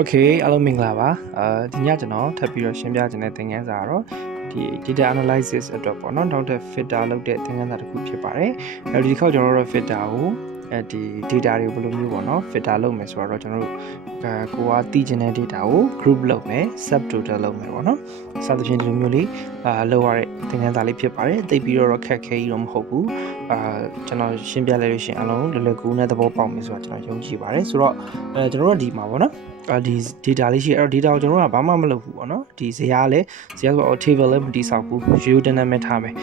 Okay အားလုံးမင်္ဂလာပါဒီညကျွန်တော်ထပ်ပြီးတော့ရှင်းပြခြင်းတဲ့သင်ခန်းစာကတော့ဒီ data analysis အတွက်ပေါ့နော်နောက်ထပ် filter လုပ်တဲ့သင်ခန်းစာတစ်ခုဖြစ်ပါတယ်အဲဒီတစ်ခေါက်ကျွန်တော်တို့ filter ကိုဒီ data တွေဘယ်လိုမျိုးပေါ့နော် filter လုပ်မယ်ဆိုတော့ကျွန်တော်တို့ကိုကသိချင်တဲ့ data ကို group လုပ်မယ် subtotal လုပ်မယ်ပေါ့နော်စသဖြင့်ဒီလိုမျိုးလေးလုပ်ရတဲ့သင်ခန်းစာလေးဖြစ်ပါတယ်သိပြီးတော့ခက်ခဲကြီးတော့မဟုတ်ဘူးကျွန်တော်ရှင်းပြလိုက်လို့ရှိရင်အလုံးလွယ်လွယ်ကူနဲ့သဘောပေါက်မယ်ဆိုတာကျွန်တော်ယုံကြည်ပါတယ်ဆိုတော့ကျွန်တော်တို့ဒီမှာပေါ့နော်ဒီ data လေးရှိအဲ့တော့ data ကိုကျွန်တော်တို့ကဘာမှမလုပ်ဘူးပေါ့နော်ဒီဇာတ်လည်းဇာတ်ဆိုတော့ table လည်းမတိဆောက်ဘူး view တန်းတန်းမဲ့ထားမယ်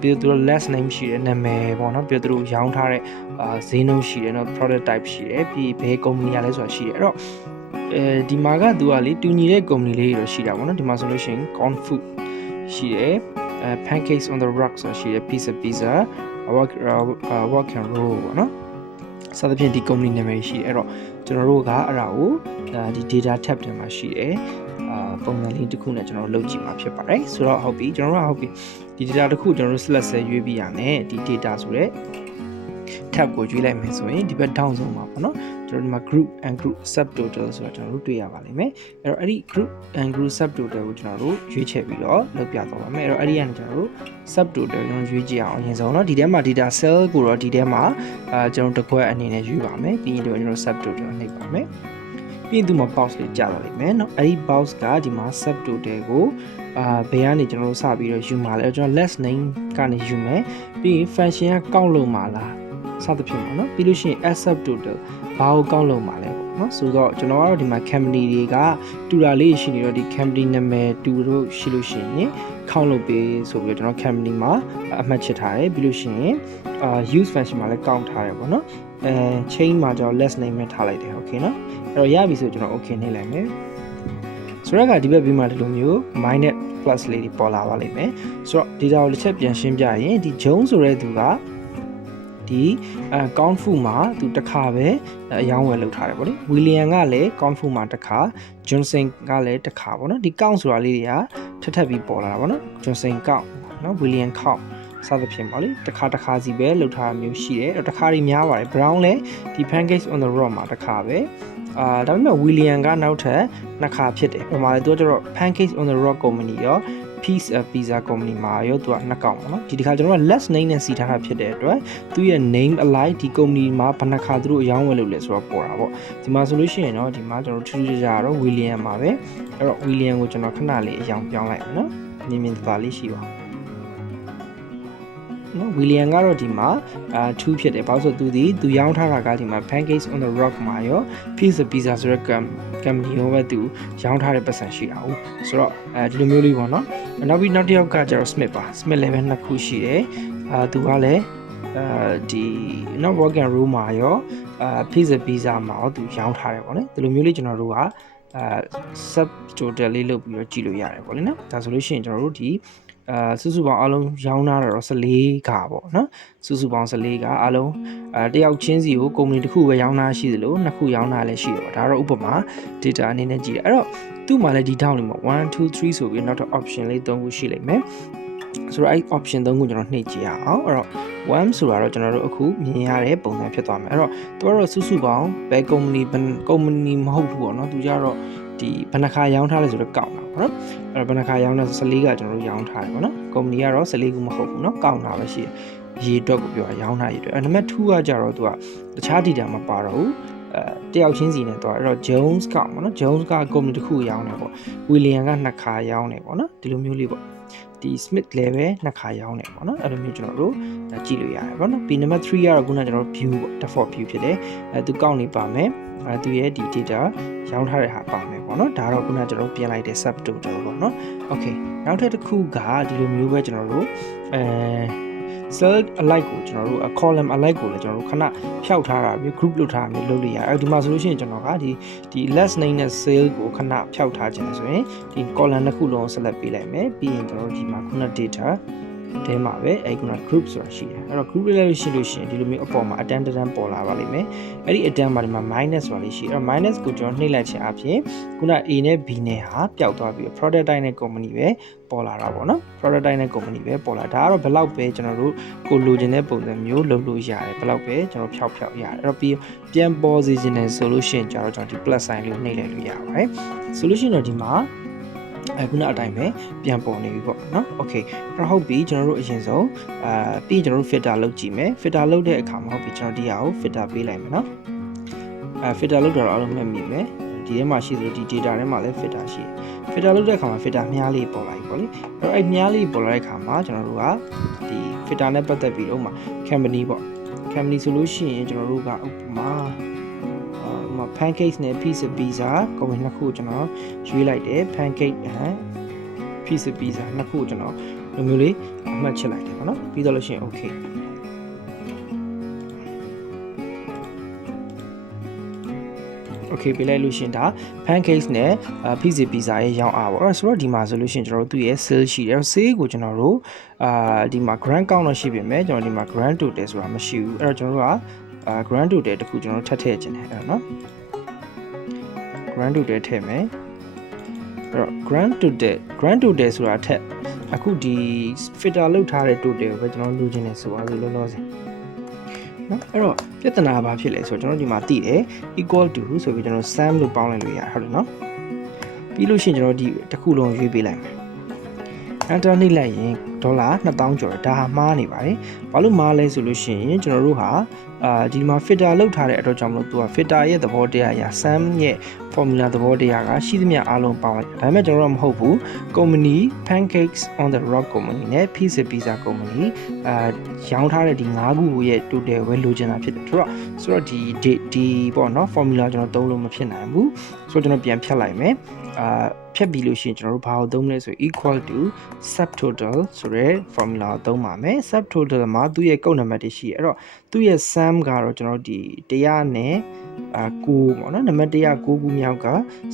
ပြီးတော့သူတို့ last name ရှိတယ်နာမည်ပေါ့နော်ပြီးတော့သူတို့ရောင်းထားတဲ့ဈေးနှုန်းရှိတယ်နော် product type ရှိတယ်ပြီးဘယ် company ရလဲဆိုတာရှိတယ်အဲ့တော့ဒီမှာကသူကလေတူညီတဲ့ company လေးတွေတော့ရှိတာပေါ့နော်ဒီမှာဆိုလို့ရှိရင် corn food ရှိတယ်pancakes on the rock ဆိုတာရှိတယ် pizza walk and roll ပေါ့နော်စသဖြင့်ဒီ company နာမည်ရှိတယ်အဲ့တော့ကျွန်တော်တို့ကအဲ့ဒါကိုဒီ data tab ထဲမှာရှိတယ်ပုံစံလေးတစ်ခုနဲ့ကျွန်တော်တို့လုပ်ကြည့်မှာဖြစ်ပါတယ်ဆိုတော့ဟုတ်ပြီကျွန်တော်တို့ကဟုတ်ပြီဒီ data တစ်ခုကျွန်တော်တို့ select ရွေးပြီးရမယ်ဒီ data ဆိုတဲ့ tab ကိုရွေးလိုက်မယ်ဆိုရင်ဒီဘက် down ဆုံးမှာပေါ့နော်ကျွန်တော်ဒီမှာ group and group subtotal ဆိုတာကျွန်တော်တို့တွေ့ရပါလိမ့်မယ်အဲ့တော့အဲ့ဒီ group and group subtotal ကိုကျွန်တော်တို့ရွေးချယ်ပြီးတော့လုပ်ပြသွားပါမယ်အဲ့တော့အဲ့ဒီကနေကျွန်တော်တို့ subtotal ကျွန်တော်ရွေးကြည့်အောင်အရင်ဆုံးเนาะဒီထဲမှာ data cell ကိုတော့ဒီထဲမှာကျွန်တော်တစ်ခွက်အနေနဲ့ရွေးပါမယ်ပြီးရင်တော့ကျွန်တော် subtotal နှိပ်ပါမယ်ပြီးရင်ဒီမှာ box လေးကြာလာလိမ့်မယ်เนาะအဲ့ဒီ box ကဒီမှာ subtotal ကိုဘယ်ကနေကျွန်တော်တို့စပြီးတော့ယူမှာလဲကျွန်တော် last name ကနေယူမယ်ပြီးရင် function ကကောက်လို့မှာလားစသဖြင့်ပေါ့နော်ပြီးလို့ရှိရင် subtotal ဘာကိုကောက်လို့မှာလဲပေါ့နော်ဆိုတော့ကျွန်တော်ကတော့ဒီမှာ company တွေကတူတာလေးရှိနေတော့ဒီ company နာမည်တူလို့ရှိလို့ရှိရင်ခေါက်လုပ်ပေးဆိုပြီးတော့ကျွန်တော် company မှာအမှတ်ချထားတယ်ပြီးလို့ရှိရင်use function မှာလည်းကောက်ထားတယ်ပေါ့နော်chain မှာကျွန်တော် last name နဲ့ထားလိုက်တယ်โอเคနော်အဲ့တော့ရပြီဆိုကျွန်တော် okay နှိပ်လိုက်မယ်ဆိုတော့ဒီဘက်ပြီးမှဒီလိုမျိုး minus plus လေးတွေပေါ်လာပါလိမ့်မယ်ဆိုတော့ data ကိုတစ်ချက်ပြန်ရှင်းပြရင်ဒီ Jones ဆိုတဲ့သူကဒီcount food မှာသူတစ်ခါပဲအယောင်းဝယ်လုပ်ထားတယ်ပေါ့လေ William ကလည်း count food မှာတစ်ခါ Johnson ကလည်းတစ်ခါပေါ့နော်ဒီ count ဆိုတာလေးတွေကထပ်ပြီးပေါ်လာတာပေါ့နော် Johnson count နော် William count စသဖြင့်ပေါ့လေတစ်ခါစီပဲလုပ်ထားတာမျိုးရှိတယ်အဲ့တော့တစ်ခါတွေများပါတယ် Brown လည်းဒီ pancakes on the rock မှာတစ်ခါပဲဒါပေမဲ့ William ကနောက်ထပ်နှစ်ခါဖြစ်တယ်ဟိုမှာလည်းသူကကျတော့ pancakes on the rock company ရောpizza company မှာရောသူကနှစ်ကောင်ပေါ့နော်ဒီတစ်ခါကျွန်တော်က last name နဲ့စီထားတာဖြစ်တဲ့အတွက်သူရဲ့ name alike ဒီ company မှာဘယ်နှခါသူတို့အယောင်းဝယ်လုပ်လဲဆိုတော့ပေါ်တာပေါ့ဒီမှာဆိုလို့ရှိရင်တော့ဒီမှာကျွန်တော်ထူးထူးခြားခြားတော့ William မှာပဲအဲ့တော့ William ကိုကျွန်တော်ခဏလေးအယောင်းပြောင်းလိုက်မယ်နော်မြင်သာလေးရှိပါနော် William ကတော့ဒီမှာ2ဖြစ်တယ်ဘာလို့ဆိုသူရောင်းထားတာကဒီမှာ pancakes on the rock မှာရော pizza ဆိုတဲ့ company ရောပဲသူရောင်းထားတဲ့ပတ်စံရှိတာဟုတ်ဆိုတော့ဒီလိုမျိုးလေးပေါ့နော်နောက်တစ်ယောက်ကကျတော့ Smith ပါ Smith level နှစ်ခုရှိတယ်သူကလည်းဒီနော် work and room မှာရော pizza မှာရောသူရောင်းထားတယ်ပေါ့နော်ဒီလိုမျိုးလေးကျွန်တော်တို့ကsubtotal လေးလုပ်ပြီးတော့ကြည့်လို့ရတယ်ပေါ့လေနော်ဒါဆိုလို့ရှိရင်ကျွန်တော်တို့ဒီစုစုပေါင်းအလုံးရောင်းထားတာတော့14ခါပေါ့နော်စုစုပေါင်း14ခါအလုံးတယောက်ချင်းစီကိုကုမ္ပဏီတစ်ခုပဲရောင်းထားရှိသလိုနှစ်ခုရောင်းထားလည်းရှိတယ်ပေါ့ဒါတော့ဥပမာ data အနေနဲ့ကြည့်တယ်အဲ့တော့သူ့မှာလည်းဒီထောက်လေးပေါ့1 2 3ဆိုပြီးနောက်တော့ option လေး3ခုရှိလိမ့်မယ်ဆိုတော့အဲ့ option 3ခုကျွန်တော်နှိပ်ကြည့်ရအောင်အဲ့တော့1ဆိုတာတော့ကျွန်တော်တို့အခုမြင်ရတဲ့ပုံစံဖြစ်သွားမယ်အဲ့တော့သူကတော့စုစုပေါင်းဘယ်ကုမ္ပဏီမဟုတ်ဘူးပေါ့နော်သူကြတော့ဒီဘယ်နှခါရောင်းထားလဲဆိုတော့ကောက်တာပေါ့နော်အဲ့တော့ဘယ်နှခါရောင်းလဲဆို14ကကျွန်တော်တို့ရောင်းထားတယ်ပေါ့နော်ကုမ္ပဏီကတော့14ခုမဟုတ်ဘူးเนาะကောက်တာပဲရှိတယ်ရေတော့ကိုပြောရောင်းတာရေတော့နံပါတ်2ကကြတော့သူကတခြား data မပါတော့ဘူးတယောက်ချင်းစီနဲ့တော့အဲ့တော့ Jones ကပေါ့နော် Jones ကကုမ္ပဏီတစ်ခုရောင်းတယ်ပေါ့ William က2ခါရောင်းတယ်ပေါ့နော်ဒီလိုမျိုးလေးပေါ့ဒီ Smith level 2ခါရောင်းတယ်ပေါ့နော်အဲ့လိုမျိုးကျွန်တော်တို့ကြည့်လို့ရတယ်ပေါ့နော်ပြီးနံပါတ်3ကတော့ခုနကကျွန်တော် view ပေါ့ default view ဖြစ်တယ်သူကောက်နေပါမယ်သူရဲ့ဒီ data ရောင်းထားတဲ့ဟာပါမယ်ပေါ့နော်ဒါတော့ခုနကကျွန်တော်ပြင်လိုက်တဲ့ subtotal ပေါ့နော် okay နောက်ထပ်တစ်ခုကဒီလိုမျိုးပဲကျွန်တော်တို့cell alike ကိုကျွန်တော်တို့ column alike ကိုလည်းကျွန်တော်တို့ခဏဖျောက်ထားတာပြီး group လုပ်ထားတာမျိုးလုပ်လို့ရတယ်အဲဒီမှာဆိုလို့ရှိရင်ကျွန်တော်ကဒီ last name နဲ့ cell ကိုခဏဖျောက်ထားခြင်းဆိုရင်ဒီ column တစ်ခုလုံး select ပေးလိုက်မယ်ပြီးရင်ကျွန်တော်တို့ဒီမှာခုန data တဲမှာပဲအဲ့ခုန group ဆိုတာရှိတယ်အဲ့တော့ group လေးလို့ရှိလို့ရှိရင်ဒီလိုမျိုးအပေါ်မှာအတန်းပေါ်လာပါလိမ့်မယ်အဲ့ဒီအတန်းမှာဒီမှာ minus ဆိုတာလေးရှိအဲ့တော့ minus ကိုကျွန်တော်နှိပ်လိုက်ခြင်းအပြင်ခုန A နဲ့ B နဲ့ဟာပျောက်သွားပြီး product type နဲ့ company ပဲပေါ်လာတာပေါ့နော် product type နဲ့ company ပဲပေါ်လာဒါကတော့ဘယ်လောက်ပဲကျွန်တော်တို့ကိုလိုချင်တဲ့ပုံစံမျိုးလုပ်လို့ရတယ်ဘယ်လောက်ပဲကျွန်တော်ဖြောက်ရတယ်အဲ့တော့ပြီးပြန်ပေါ်စေခြင်းနဲ့ solution ကြတော့ကျွန်တော်ဒီ plus sign လေးကိုနှိပ်လိုက်လို့ရပါတယ် solution တော့ဒီမှာခုနအတိုင်းပဲပြန်ပေါ်နေပြီပေါ့နော်โอเคအဲ့တော့ဟုတ်ပြီကျွန်တော်တို့အရင်ဆုံးပြီးကျွန်တော်တို့ filter လုပ်ကြည့်မယ် filter လုပ်တဲ့အခါမှာဟုတ်ပြီကျွန်တော်ဒီဟာကို filter ပေးလိုက်မယ်နော်filter လုပ်တော့အားလုံးမှတ်မိမယ်ဒီထဲမှာရှိသလိုဒီ data ထဲမှာလည်း filter ရှိတယ် filter လုပ်တဲ့အခါမှာ filter မြားလေးပေါ်လာပြီပေါ့လေအဲ့တော့အဲ့မြားလေးပေါ်လာတဲ့အခါမှာကျွန်တော်တို့ကဒီ filter နဲ့ပတ်သက်ပြီးတော့မှ company ပေါ့ company ဆိုလို့ရှိရင်ကျွန်တော်တို့ကဥပမာpancakes နဲ့ pizza pizza comment နှစ်ခုကျွန်တော်ရွေးလိုက်တယ် pancake and pizza pizza နှစ်ခုကျွန်တော်လိုမျိုးလေးအမှတ်ချက်လိုက်တယ်ပေါ့နော်ပြီးတော့လို့ရှိရင် okay okay ပြလိုက်လို့ရှင်ဒါ pancakes နဲ့ pizza pizza ရဲ့ရောင်းအားပေါ့အဲ့ဆိုတော့ဒီမှာဆိုလို့ရှင်ကျွန်တော်တို့သူ့ရဲ့ sale ရှိတယ် sale ကိုကျွန်တော်တို့ဒီမှာ grand count တော့ရှိပြင်မယ်ကျွန်တော်ဒီမှာ grand total ဆိုတာမရှိဘူးအဲ့တော့ကျွန်တော်တို့ကgrand total တခုကျွန်တော်ထပ်ထည့်ခြင်းတယ်အဲ့တော့နော် grand total ထည့်မယ်အဲ့တော့ grand total ဆိုတာထက်အခုဒီ filter လောက်ထားတဲ့ total ကိုပဲကျွန်တော်လိုချင်တယ်ဆိုပါလို့လောလောဆယ်နော်အဲ့တော့ပြဿနာဘာဖြစ်လဲဆိုတော့ကျွန်တော်ဒီမှာသိတယ် equal to ဆိုပြီးကျွန်တော် sum လို့ပေါင်းလိုက်လို့ရတယ်ဟုတ်တယ်နော်ပြီးလို့ရှိရင်ကျွန်တော်ဒီတစ်ခုလုံးရွေးပေးလိုက်မယ် enter နှိပ်လိုက်ရင်ဒေါ်လာ2000ကျော်ဒါဟာမှားနေပါတယ်ဘာလို့မှားလဲဆိုလို့ရှိရင်ကျွန်တော်တို့ဟာဒီမှာ filter လောက်ထားတဲ့အတွက်ကြောင့်မလို့သူက filter ရဲ့သဘောတရားအရာ sum ရဲ့ formula သဘောတရားကရှိသမျှအားလုံးပေါင်းလိုက်ဒါပေမဲ့ကျွန်တော်တို့မဟုတ်ဘူး company pancakes on the rock company နဲ့ pizza company ရောင်းထားတဲ့ဒီ၅ခုရဲ့ total ပဲလိုချင်တာဖြစ်တယ်ဆိုတော့ဒီပေါ့နော် formula ကျွန်တော်သုံးလို့မဖြစ်နိုင်ဘူးဆိုတော့ကျွန်တော်ပြန်ဖြတ်လိုက်မယ်ဖြတ်ပြီးလို့ရှိရင်ကျွန်တော်တို့ဘာကိုသုံးမလဲဆို equal to subtotal ဆိုတဲ့ formula ကိုသုံးပါမယ် subtotal မှာသူ့ရဲ့ကုတ်နံပါတ်တွေရှိတယ်အဲ့တော့သူ့ရဲ့ sum ကတော့ကျွန်တော်တို့ဒီ100နဲ့9ပေါ့နော်နံပါတ်109ခုမြောက်က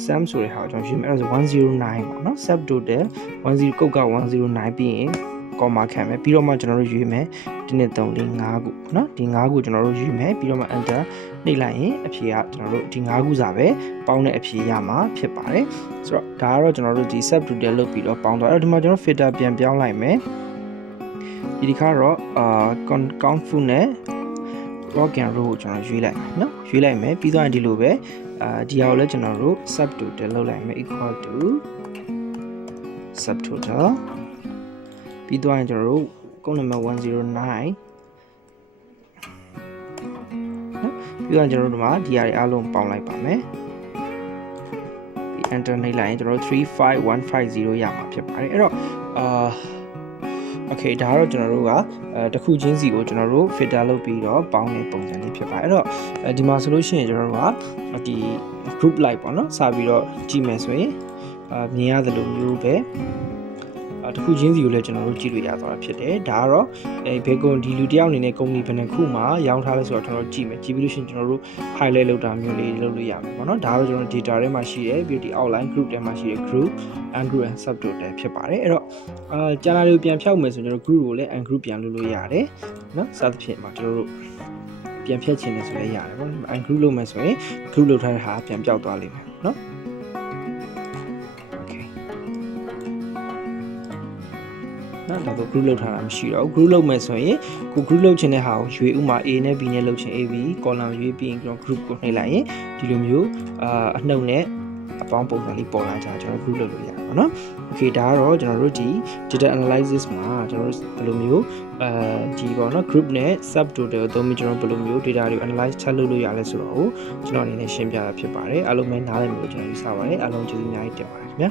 sum ဆိုတဲ့ဟာကိုကျွန်တော်ရွေးမယ်အဲ့ဒါဆို109ပေါ့နော် subtotal 10ကုတ်က109ပြီးရင်comma ခံမယ်ပြီးတော့မှကျွန်တော်တို့ရွေးမယ်ဒီနဲ့3 4 5ခုเนาะဒီ5ခုကျွန်တော်တို့ရွေးမယ်ပြီးတော့မှ enter နှိပ်လိုက်ရင်အဖြေကကျွန်တော်တို့ဒီ5ခုစာပဲပေါင်းတဲ့အဖြေရမှာဖြစ်ပါတယ်ဆိုတော့ဒါကတော့ကျွန်တော်တို့ဒီ subtotal လုပ်ပြီးတော့ပေါင်းသွားအဲ့တော့ဒီမှာကျွန်တော် filter ပြန်ပြောင်းလိုက်မယ်ဒီခါတော့count full နဲ့ rock and roll ကိုကျွန်တော်ရွေးလိုက်မယ်เนาะရွေးလိုက်မယ်ပြီးတော့ဒီလိုပဲဒီဟာကိုလည်းကျွန်တော်တို့ subtotal လုပ်လိုက်မယ် equal to subtotalပြီးတော့ကျွန်တော်တို့ကုန်းနံပါတ်109နော်ပြီးတော့ကျွန်တော်တို့ဒီမှာဒီဟာတွေအားလုံးပေါင်းလိုက်ပါမယ်ပြီး enter နှိပ်လိုက်ရင်ကျွန်တော်တို့35150ရမှာဖြစ်ပါတယ်အဲ့တော့okay ဒါကတော့ကျွန်တော်တို့ကတစ်ခုချင်းစီကိုကျွန်တော်တို့ filter လုပ်ပြီးတော့ပေါင်းတဲ့ပုံစံလေးဖြစ်ပါတယ်အဲ့တော့ဒီမှာဆိုလို့ရှိရင်ကျွန်တော်တို့ကဒီ group like ပေါ့နော်စပြီးတော့ကြည့်မယ်ဆိုရင်မြင်ရသလိုမျိုးပဲတခုချင်းစီကိုလည်းကျွန်တော်တို့ကြည့်လို့ရသွားတာဖြစ်တယ်ဒါကတော့ဘယ်ကုန်ဒီလူတယောက်အနေနဲ့ကုမ္ပဏီဘယ်နှခုမှရောင်းထားလဲဆိုတော့ကျွန်တော်တို့ကြည့်မယ်ကြည့်ပြီးလို့ရှိရင်ကျွန်တော်တို့ highlight လုပ်တာမျိုးလေးလုပ်လို့ရမယ်ပေါ့နော်ဒါကတော့ကျွန်တော် data ထဲမှာရှိတယ်ပြီးဒီ outline group ထဲမှာရှိတဲ့ group ungroup and subtotal ဖြစ်ပါတယ်အဲ့တော့ကျန်တာတွေကိုပြန်ဖြောက်မယ်ဆိုကျွန်တော်တို့ group ကိုလည်း ungroup ပြန်လုပ်လို့ရတယ်နော်စသဖြင့်မှာကျွန်တော်တို့ပြန်ဖြတ်ချင်တယ်ဆိုလည်းရတယ်ပေါ့နော် ungroup လုပ်မယ်ဆိုရင် group လုပ်ထားတဲ့ဟာပြန်ပြောက်သွားလိမ့်မယ်နော်နော်ဒါတော့ group လောက်ထားတာမရှိတော့ဘူး group လောက်မယ်ဆိုရင်ကို group လောက်ချင်တဲ့ဟာကိုရွေးဥမာ A နဲ့ B နဲ့လောက်ချင် AB column ရွေးပြီးရင်ကျွန်တော် group ကိုနှိပ်လိုက်ရင်ဒီလိုမျိုးအနှုတ်နဲ့အပေါင်းပုံစံလေးပေါ်လာကြကျွန်တော် group လုပ်လို့ရတယ်ပေါ့နော် okay ဒါကတော့ကျွန်တော်တို့ဒီ data analysis မှာကျွန်တော်တို့ဘယ်လိုမျိုးဒီပေါ့နော် group နဲ့ subtotal သုံးပြီးကျွန်တော်ဘယ်လိုမျိုး data တွေကို analyze ချက်လုပ်လို့ရလဲဆိုတော့ကျွန်တော်အနေနဲ့ရှင်းပြတာဖြစ်ပါတယ်အားလုံးပဲနားလည်မယ်လို့ကျွန်တော်ယူဆပါတယ်အားလုံးကျေးဇူးအများကြီးတင်ပါတယ်ခင်ဗျာ